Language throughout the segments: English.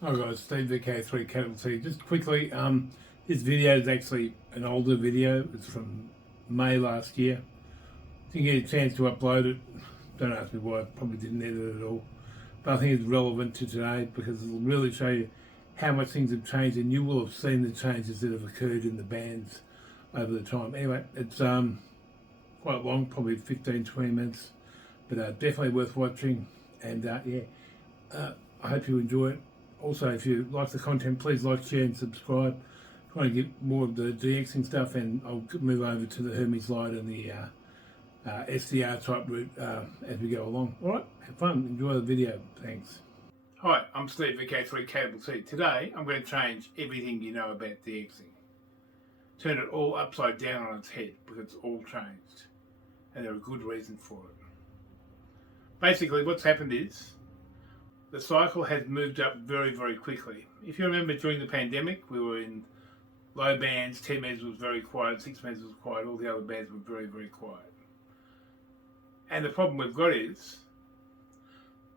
Hi guys, Steve VK3 Capital T. Just quickly, this video is actually an older video. It's from May last year. Didn't get a chance to upload it. Don't ask me why. I probably didn't edit it at all. But I think it's relevant to today because it'll really show you how much things have changed, and you will have seen the changes that have occurred in the bands over the time. Anyway, it's quite long, probably 15, 20 minutes, but definitely worth watching. And I hope you enjoy it. Also, if you like the content, please like, share, and subscribe. Trying to get more of the DXing stuff, and I'll move over to the Hermes Light and the SDR type route as we go along. All right, have fun, enjoy the video. Thanks. Hi, I'm Steve VK3 Cable T. Today, I'm going to change everything you know about DXing. Turn it all upside down on its head because it's all changed, and there are good reasons for it. Basically, what's happened is the cycle has moved up very, very quickly. If you remember during the pandemic, we were in low bands, 10 metres was very quiet, 6 metres was quiet, all the other bands were very, very quiet. And the problem we've got is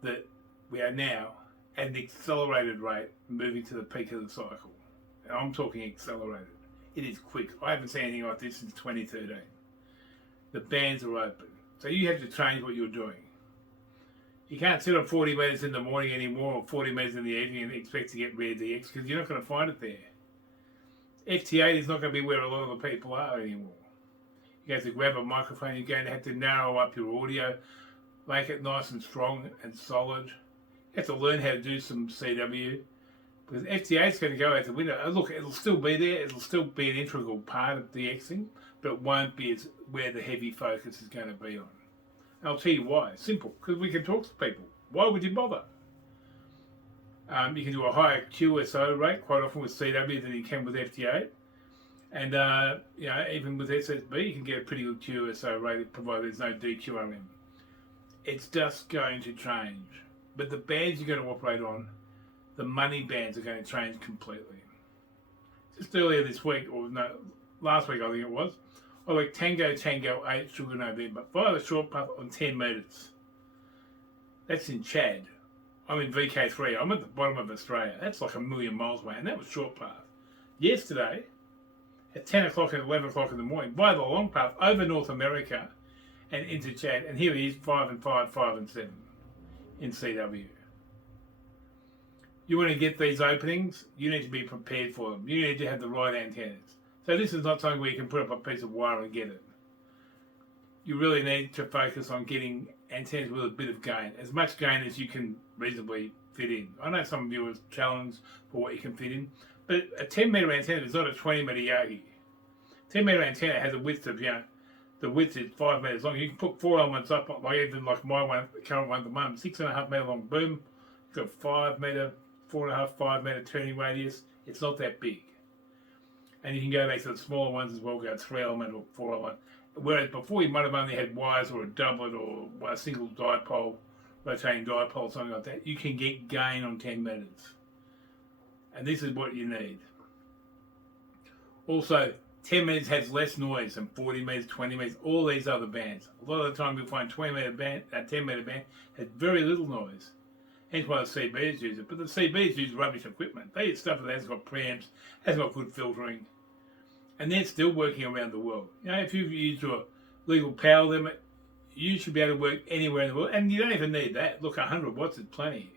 that we are now at an accelerated rate moving to the peak of the cycle. And I'm talking accelerated. It is quick. I haven't seen anything like this since 2013. The bands are open. So you have to change what you're doing. You can't sit on 40 metres in the morning anymore or 40 metres in the evening and expect to get rare DX because you're not going to find it there. FT8 is not going to be where a lot of the people are anymore. You have to grab a microphone, you're going to have to narrow up your audio, make it nice and strong and solid. You have to learn how to do some CW because FT8 is going to go out the window. Look, it'll still be there, it'll still be an integral part of DXing, but it won't be where the heavy focus is going to be on. And I'll tell you why. Simple, because we can talk to people. Why would you bother? You can do a higher QSO rate quite often with CW than you can with FT8. And even with SSB, you can get a pretty good QSO rate provided there's no DQRM. It's just going to change. But the bands you're going to operate on, the money bands are going to change completely. Just earlier this week, or no, last week I think it was, I went Tango 8 Sugar November via the short putt on 10 metres. That's in Chad. I'm in VK3. I'm at the bottom of Australia. That's like a million miles away, and that was short path. Yesterday, at 10 o'clock and 11 o'clock in the morning, by the long path over North America and into Chad, and here he is, 5 and 5, 5 and 7 in CW. You want to get these openings, you need to be prepared for them. You need to have the right antennas. So this is not something where you can put up a piece of wire and get it. You really need to focus on getting antennas with a bit of gain, as much gain as you can reasonably fit in. I know some of you are challenged for what you can fit in, but a 10 metre antenna is not a 20 metre Yagi. 10 metre antenna has a width of, the width is 5 metres long. You can put 4 elements up, like my one, the current one at the moment, 6.5 metre long boom. You've got 5 metre, 4.5, 5 metre turning radius. It's not that big. And you can go back to the smaller ones as well, go 3 element or 4 element. Whereas before you might have only had wires or a doublet or a single dipole, rotating dipole, something like that. You can get gain on 10 metres. And this is what you need. Also, 10 metres has less noise than 40 metres, 20 metres, all these other bands. A lot of the time you'll find 20 metre band, 10 metre band has very little noise. Hence why the CBs use it. But the CBs use rubbish equipment. They use stuff that hasn't got preamps, hasn't got good filtering. And they're still working around the world. If you've used your legal power limit, you should be able to work anywhere in the world. And you don't even need that. Look, 100 watts is plenty.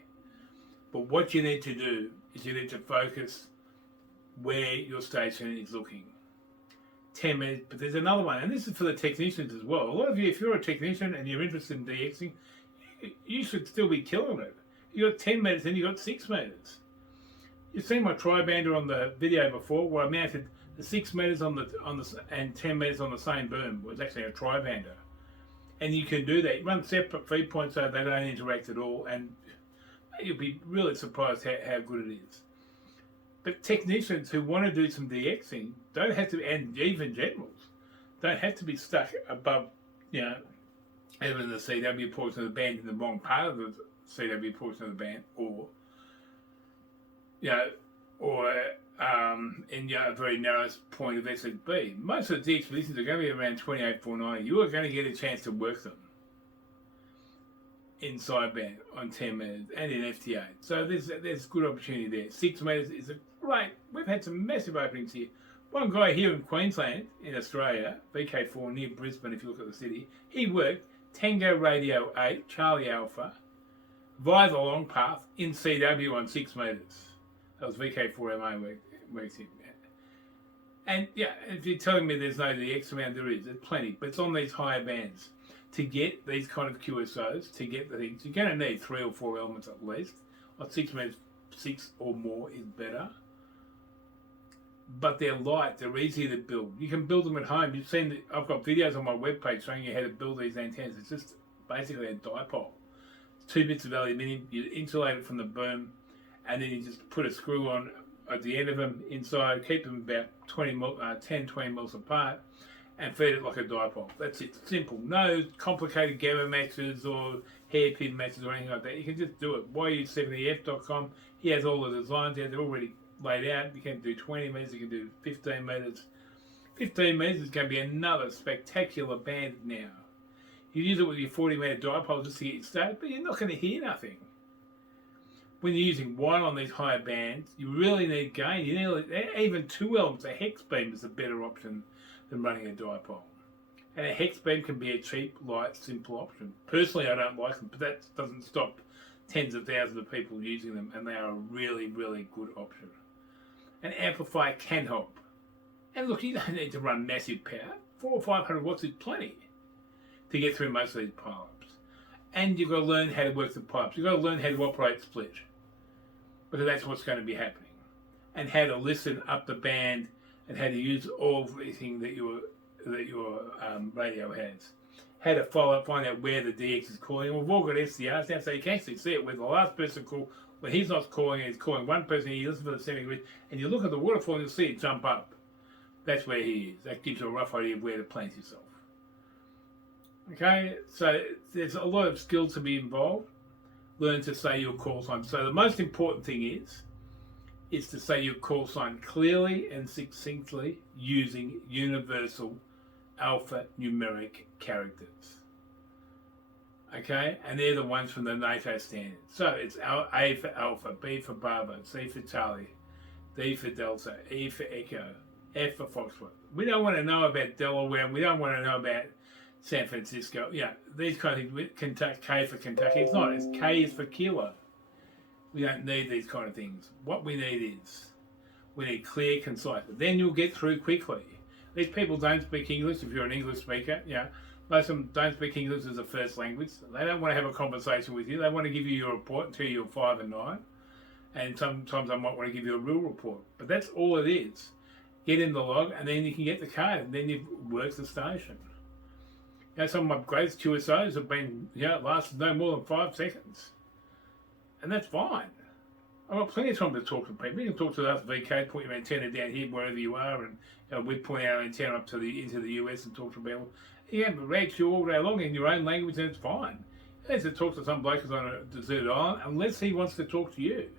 But what you need to do is you need to focus where your station is looking. 10 minutes, but there's another one, and this is for the technicians as well. A lot of you, if you're a technician and you're interested in DXing, you should still be killing it. You got 10 metres and you got 6 metres. You've seen my tri-bander on the video before, where I mounted the 6 metres on the and 10 metres on the same boom. It was actually a tri-bander, and you can do that. You run separate feed points so they don't interact at all, and you'll be really surprised how good it is. But technicians who want to do some DXing don't have to, and even generals, don't have to be stuck above, either the CW portion of the band in the wrong part of the CW portion of the band, or in a very narrow point of SSB. Most of the DX positions are going to be around 28,490. You are going to get a chance to work them in sideband on 10 metres and in FT8. So there's good opportunity there. 6 metres is a great. We've had some massive openings here. One guy here in Queensland, in Australia, VK4 near Brisbane, if you look at the city, he worked Tango Radio 8, Charlie Alpha, via the long path in CW on 6 metres. That was VK4MA works in. And yeah, if you're telling me there's no DX around, there is. There's plenty. But it's on these higher bands. To get these kind of QSOs, to get the things, you're going to need 3 or 4 elements at least. On 6 metres, 6 or more is better. But they're light, they're easy to build. You can build them at home. You've seen, I've got videos on my webpage showing you how to build these antennas. It's just basically a dipole. It's 2 bits of aluminium, you insulate it from the boom, and then you just put a screw on at the end of them inside, keep them about 10, 20 mils apart, and feed it like a dipole. That's it, simple. No complicated gamma matches or hairpin matches or anything like that. You can just do it. YU70F.com, he has all the designs there, they're already laid out. You can do 20 metres, you can do 15 metres. 15 metres is going to be another spectacular band now. You use it with your 40 metre dipole just to get you started, but you're not going to hear nothing. When you're using one on these higher bands, you really need gain. You need even 2 elements. A hex beam is a better option than running a dipole. And a hex beam can be a cheap, light, simple option. Personally, I don't like them, but that doesn't stop tens of thousands of people using them, and they are a really, really good option. An amplifier can help. And look, you don't need to run massive power. 400 or 500 watts is plenty to get through most of these pile-ups. And you've got to learn how to work the pipes. You've got to learn how to operate split, because that's what's going to be happening. And how to listen up the band and how to use everything that your radio has. How to find out where the DX is calling. And we've all got SDRs now, so you can actually see it where the last person called, when he's not calling, he's calling one person, and you listen for the sending grid, and you look at the waterfall and you'll see it jump up. That's where he is. That gives you a rough idea of where to plant yourself. Okay, so there's a lot of skill to be involved. Learn to say your call sign. So the most important thing is to say your call sign clearly and succinctly using universal alphanumeric characters. Okay, and they're the ones from the NATO standard. So it's A for Alpha, B for Bravo, C for Charlie, D for Delta, E for Echo, F for Foxtrot. We don't want to know about Delaware. We don't want to know about San Francisco. Yeah, these kind of things. Kentucky, K for Kentucky. It's not. It's K is for kilo. We don't need these kind of things. What we need is, we need clear, concise. Then you'll get through quickly. These people don't speak English. If you're an English speaker, yeah, most of them don't speak English as a first language. They don't want to have a conversation with you. They want to give you your report until you're 5 and 9. And sometimes I might want to give you a real report. But that's all it is. Get in the log, and then you can get the card, and then you work the station. You know, some of my greatest QSOs have been, lasted no more than 5 seconds. And that's fine. I've got plenty of time to talk to people. You can talk to us, VK, put your antenna down here wherever you are, and we point our antenna up into the US and talk to people. You can react you all day long in your own language, and it's fine. You don't have to talk to some bloke who's on a deserted island unless he wants to talk to you.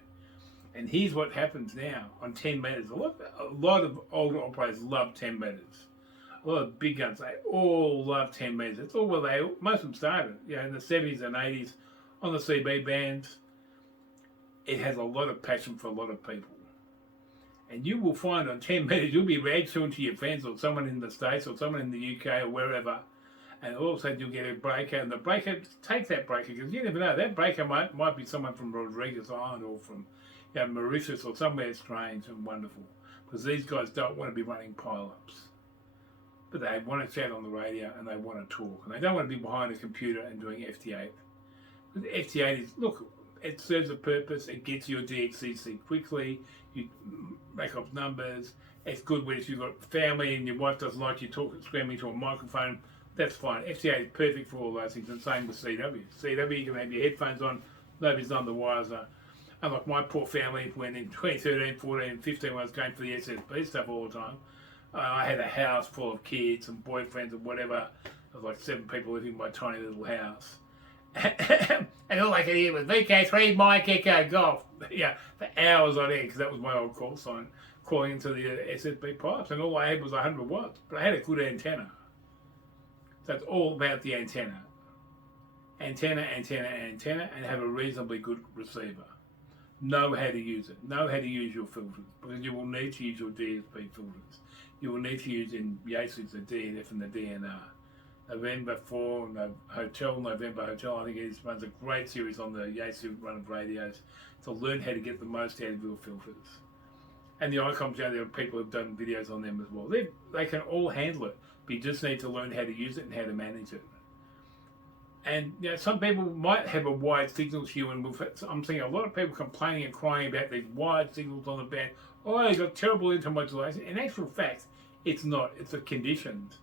And here's what happens now on 10 metres. A lot of older operators love 10 metres. A lot of big guns, they all love 10 metres. It's all where most of them started, in the 70s and 80s on the CB bands. It has a lot of passion for a lot of people. And you will find on 10 metres, you'll be ragged to your friends or someone in the States or someone in the UK or wherever, and all of a sudden you'll get a breaker, and the breaker, take that breaker, because you never know, that breaker might be someone from Rodriguez Island or from Mauritius or somewhere strange and wonderful, because these guys don't want to be running pile-ups. But they want to chat on the radio and they want to talk, and they don't want to be behind a computer and doing FT8. Because FT8 is, look, it serves a purpose. It gets you a DXCC quickly. You make up numbers. It's good when if you've got family and your wife doesn't like you screaming to a microphone. That's fine. FT8 is perfect for all those things, and same with CW. CW, you can have your headphones on. Nobody's on the wires. Unlike my poor family, when in 2013, 14, and 15, when I was going for the SSB stuff all the time, I had a house full of kids and boyfriends and whatever. There was like 7 people living in my tiny little house. And all I could hear was VK3, Mike Echo, Golf. Yeah, for hours on end, because that was my old call sign, calling into the SSB pipes. And all I had was 100 watts, but I had a good antenna. So it's all about the antenna. antenna, and have a reasonably good receiver. Know how to use it. Know how to use your filters, because you will need to use your DSP filters. You will need to use in Yaesu the DNF and the DNR. November 4, November Hotel, I think it runs a great series on the Yaesu run of radios to learn how to get the most out of your filters. And the ICOMs, there are people who've done videos on them as well. They can all handle it, but you just need to learn how to use it and how to manage it. And some people might have a wide signal to you, and I'm seeing a lot of people complaining and crying about these wide signals on the band. Oh, you've got terrible intermodulation. In actual fact, it's not. It's the conditions.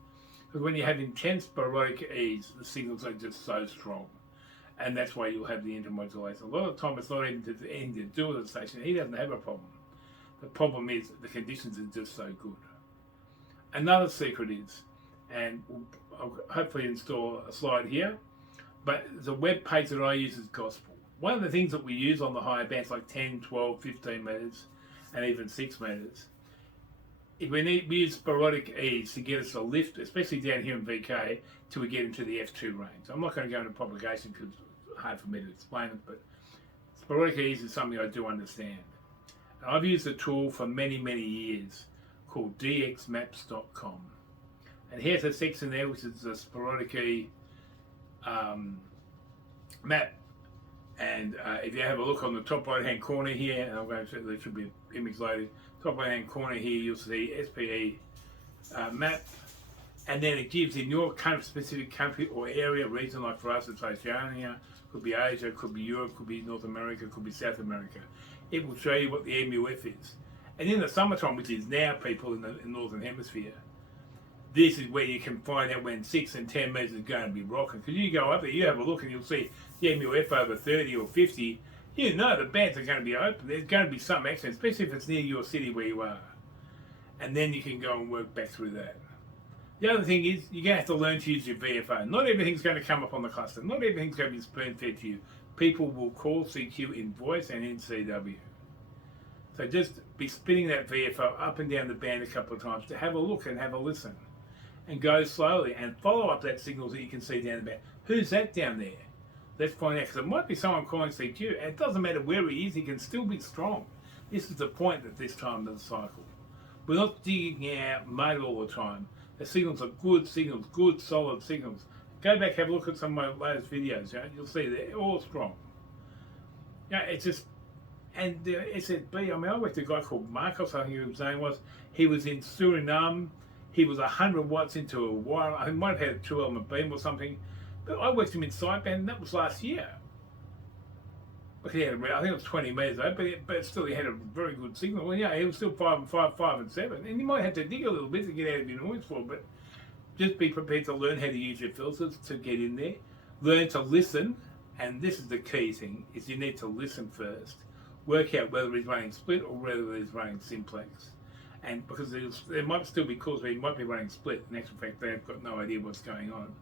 Because when you have intense sporadic E's, the signals are just so strong. And that's why you'll have the intermodulation. A lot of the time, it's not even anything to do with the station. He doesn't have a problem. The problem is the conditions are just so good. Another secret is, and I'll hopefully install a slide here, but the web page that I use is gospel. One of the things that we use on the higher bands, like 10, 12, 15 metres, and even 6 metres, we use sporadic E's to get us a lift, especially down here in VK, till we get into the F2 range. I'm not going to go into propagation because it's hard for me to explain it, but sporadic E's is something I do understand. And I've used a tool for many, many years called dxmaps.com. And here's a section there, which is the sporadic E map. And if you have a look on the top right hand corner here, and I'm going to, there should be an image loaded, top right hand corner here, you'll see SPE map, and then it gives in your specific country or area, region, like for us it's Oceania, could be Asia, could be Europe, could be North America, could be South America. It will show you what the MUF is. And in the summertime, which is now, people in the Northern Hemisphere, this is where you can find out when 6 and 10 metres is going to be rocking. Because you go up there, you have a look and you'll see the MUF over 30 or 50. You know the bands are going to be open. There's going to be some action, especially if it's near your city where you are. And then you can go and work back through that. The other thing is, you're going to have to learn to use your VFO. Not everything's going to come up on the cluster. Not everything's going to be spoon-fed to you. People will call CQ in voice and in CW. So just be spinning that VFO up and down the band a couple of times to have a look and have a listen. And go slowly and follow up that signal that you can see down the band. Who's that down there? Let's find out, because it might be someone calling CQ, and it doesn't matter where he is, he can still be strong. This is the point at this time of the cycle. We're not digging out mud all the time. The signals are good signals, good solid signals. Go back, have a look at some of my latest videos, you'll see they're all strong. It's just, and the SSB, I worked with a guy called Marcos, I think his name was. He was in Suriname. He was 100 watts into a wire. I might have had a 2-element beam or something. But I worked him in sideband, and that was last year. But he had, I think it was 20 metres though, but still he had a very good signal. Well, he was still 5 and 7. And you might have to dig a little bit to get out of your noise floor, but just be prepared to learn how to use your filters to get in there. Learn to listen, and this is the key thing, is you need to listen first. Work out whether he's running split or whether he's running simplex. And because there might still be calls where he might be running split, in actual fact they've got no idea what's going on.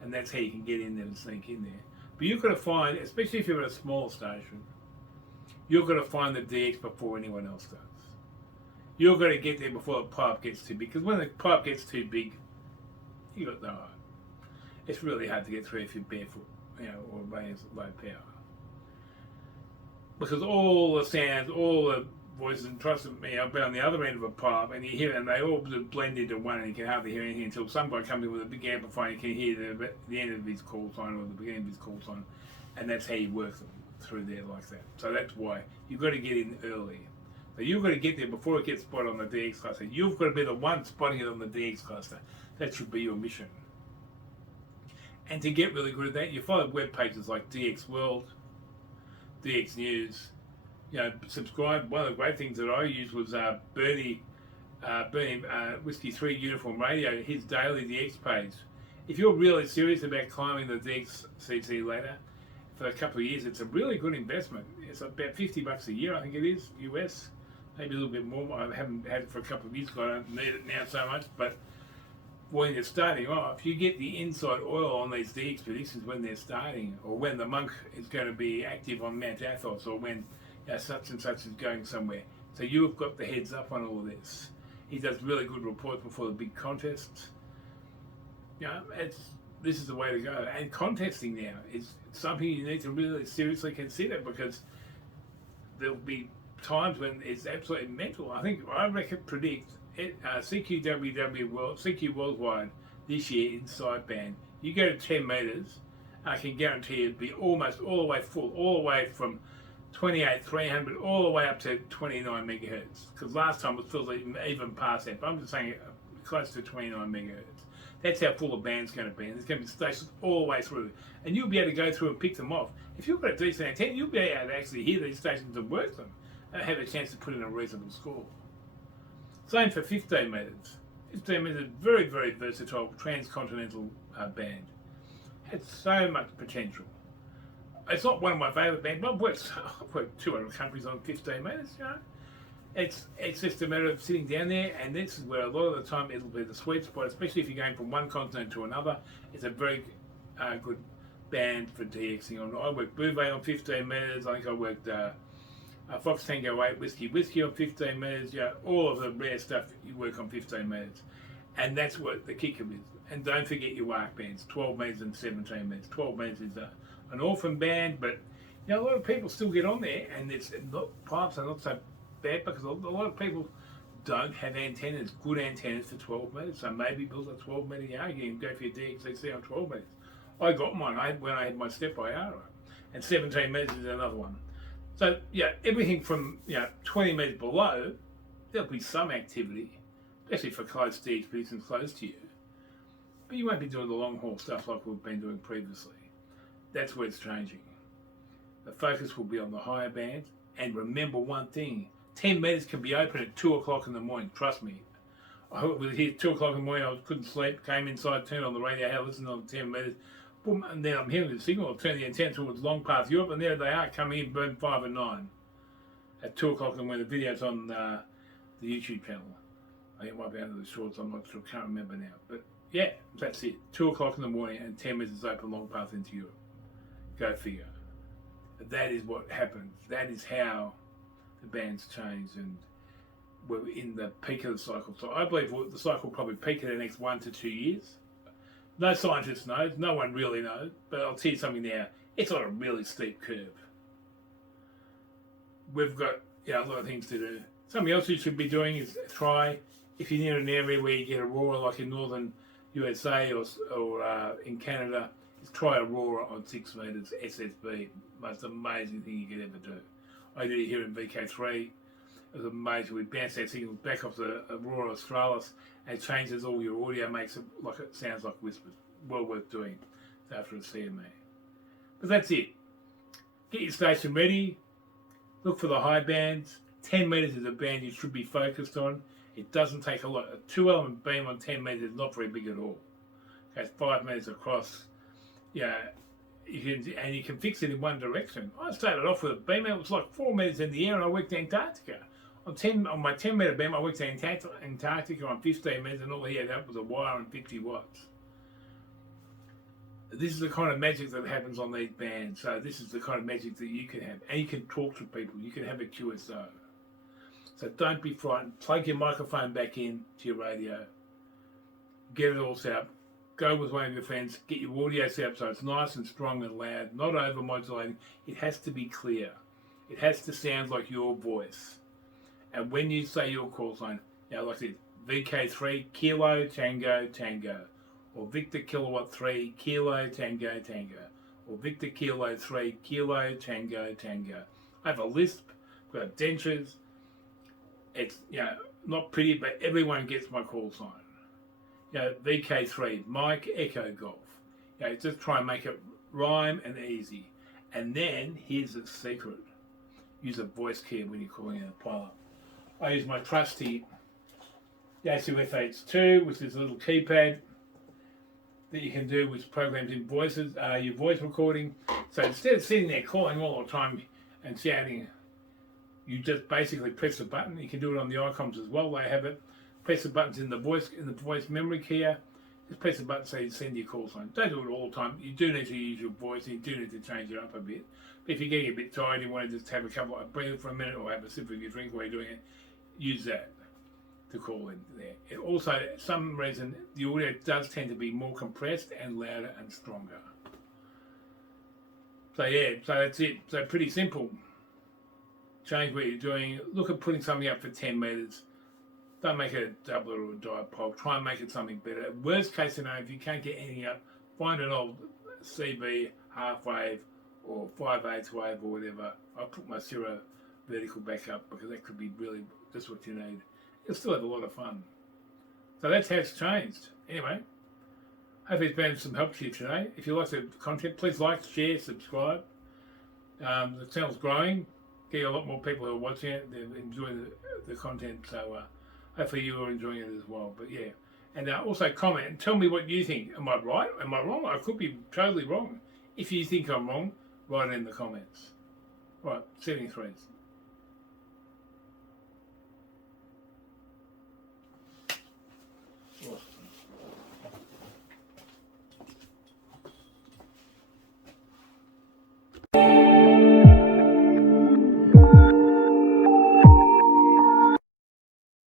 And that's how you can get in there and sneak in there. But you've got to find, especially if you're at a small station, you've got to find the DX before anyone else does. You've got to get there before the pipe gets too big, because when the pipe gets too big, you got no hope. It's really hard to get through if you're barefoot, or running low power. Because all the sounds, all the voices, and trust me, I've been on the other end of a pipe, and you hear it, and they all blend into one, and you can hardly hear anything until some guy comes in with a big amplifier, and you can hear the end of his call sign or the beginning of his call sign, and that's how you work them through there like that. So that's why you've got to get in early. So you've got to get there before it gets spotted on the DX cluster. You've got to be the one spotting it on the DX cluster. That should be your mission. And to get really good at that, you follow web pages like DX World, DX News. Subscribe. One of the great things that I used was Bernie Whiskey 3 Uniform Radio, his daily DX page. If you're really serious about climbing the DX CC ladder for a couple of years, it's a really good investment. It's about $50 a year, I think it is, US. Maybe a little bit more. I haven't had it for a couple of years, so I don't need it now so much. But when you're starting off, you get the inside oil on these DX predictions when they're starting, or when the monk is going to be active on Mount Athos, or when such and such is going somewhere. So you've got the heads up on all of this. He does really good reports before the big contests. this is the way to go. And contesting now is something you need to really seriously consider, because there'll be times when it's absolutely mental. I reckon predict CQ Worldwide this year in sideband. You go to 10 metres, I can guarantee it'll be almost all the way full, all the way from 28,300 all the way up to 29 megahertz. Because last time it was even past that, but I'm just saying close to 29 megahertz. That's how full the band's going to be, and there's going to be stations all the way through. And you'll be able to go through and pick them off. If you've got a decent antenna, you'll be able to actually hear these stations and work them, and have a chance to put in a reasonable score. Same for 15 metres. 15 metres is very, very versatile transcontinental band. Has so much potential. It's not one of my favourite bands, but I've worked 200 countries on 15 metres, you know. It's just a matter of sitting down there, and this is where a lot of the time it'll be the sweet spot, especially if you're going from one continent to another. It's a very good band for DXing on. I worked Bouvet on 15 metres. I think I worked Fox Tango 8 Whiskey on 15 metres. Yeah, all of the rare stuff you work on 15 metres, and that's what the kicker is. And don't forget your WARC bands, 12 metres and 17 metres. 12 metres is an orphan band, but you know, a lot of people still get on there, and it's not, pipes are not so bad, because a lot of people don't have antennas, good antennas for 12 metres. So maybe build a 12 metre yard and go for your DXCC on 12 metres. I got mine when I had my step IR, and 17 metres is another one. So yeah, everything from 20 metres below, there'll be some activity, especially for close DXPs and close to you. But you won't be doing the long haul stuff like we've been doing previously. That's where it's changing. The focus will be on the higher bands, and remember one thing: 10 metres can be open at 2 o'clock in the morning. Trust me. I was here at 2 o'clock in the morning. I couldn't sleep. Came inside, turned on the radio, had listened on 10 metres. Boom, and then I'm hearing the signal. I turn the antenna towards Long Path Europe, and there they are coming in, boom, 5 and 9 at 2 o'clock in the morning. The video's on the YouTube channel. I think it might be under the shorts. I'm not sure. Can't remember now. But yeah, that's it. 2 o'clock in the morning, and 10 metres open, Long Path into Europe. Go figure. That is what happens. That is how the bands change, and we're in the peak of the cycle. So I believe the cycle will probably peak in the next 1 to 2 years. No scientist knows, no one really knows, but I'll tell you something now, it's on a really steep curve. We've got a lot of things to do. Something else you should be doing is try, if you're near an area where you get Aurora, like in northern USA or in Canada, is try Aurora on 6 metres SSB. Most amazing thing you could ever do. I did it here in VK3. It was amazing. We bounced that signal back off the Aurora Australis, and it changes all your audio, makes it like it sounds like whispers. Well worth doing after a CMA. But that's it. Get your station ready. Look for the high bands. 10 metres is a band you should be focused on. It doesn't take a lot. A 2-element beam on 10 metres is not very big at all. It goes 5 metres across. Yeah. You can fix it in one direction. I started off with a beam. It was like 4 metres in the air, and I worked Antarctica. On my 10 metre beam, I worked Antarctica on 15 metres, and all he had up was a wire and 50 watts. This is the kind of magic that happens on these bands. So this is the kind of magic that you can have, and you can talk to people. You can have a QSO. So don't be frightened. Plug your microphone back in to your radio. Get it all set up. Go with one of your friends. Get your audio set up so it's nice and strong and loud, not over modulating. It has to be clear. It has to sound like your voice. And when you say your call sign, like this, VK3 Kilo Tango Tango, or Victor Kilowatt 3 Kilo Tango Tango, or Victor Kilo 3 Kilo Tango Tango. I have a lisp, I've got dentures. It's not pretty, but everyone gets my call sign. VK3 Mike Echo Golf. Just try and make it rhyme and easy. And then here's the secret: use a voice key when you're calling in a pilot. I use my trusty Yaesu FH2, which is a little keypad that you can do, which programs in voices, your voice recording. So instead of sitting there calling all the time and shouting, you just basically press the button. You can do it on the iComs as well. They have it. Press the buttons in the voice memory keyer. Just press the button so you send your call sign. Don't do it all the time. You do need to use your voice, and you do need to change it up a bit. But if you're getting a bit tired, you want to just have a couple of breathe for a minute, or have a sip of your drink while you're doing it, use that. to call in there. It also, some reason, the audio does tend to be more compressed and louder and stronger. So yeah, so that's it. So pretty simple. Change what you're doing. Look at putting something up for 10 meters. Don't make it a doubler or a dipole. Try and make it something better. Worst case scenario, if you can't get anything up, find an old CB half wave or 5/8 wave or whatever. I'll put my Syrah vertical back up because that could be really just what you need. You'll still have a lot of fun. So that's how it's changed. Anyway, hope it's been some help to you today. If you like the content, please like, share, subscribe. The channel's growing. Get a lot more people who are watching it. They're enjoying the content. So hopefully you are enjoying it as well. But yeah. And also comment and tell me what you think. Am I right? Am I wrong? I could be totally wrong. If you think I'm wrong, write it in the comments. Right, setting threes.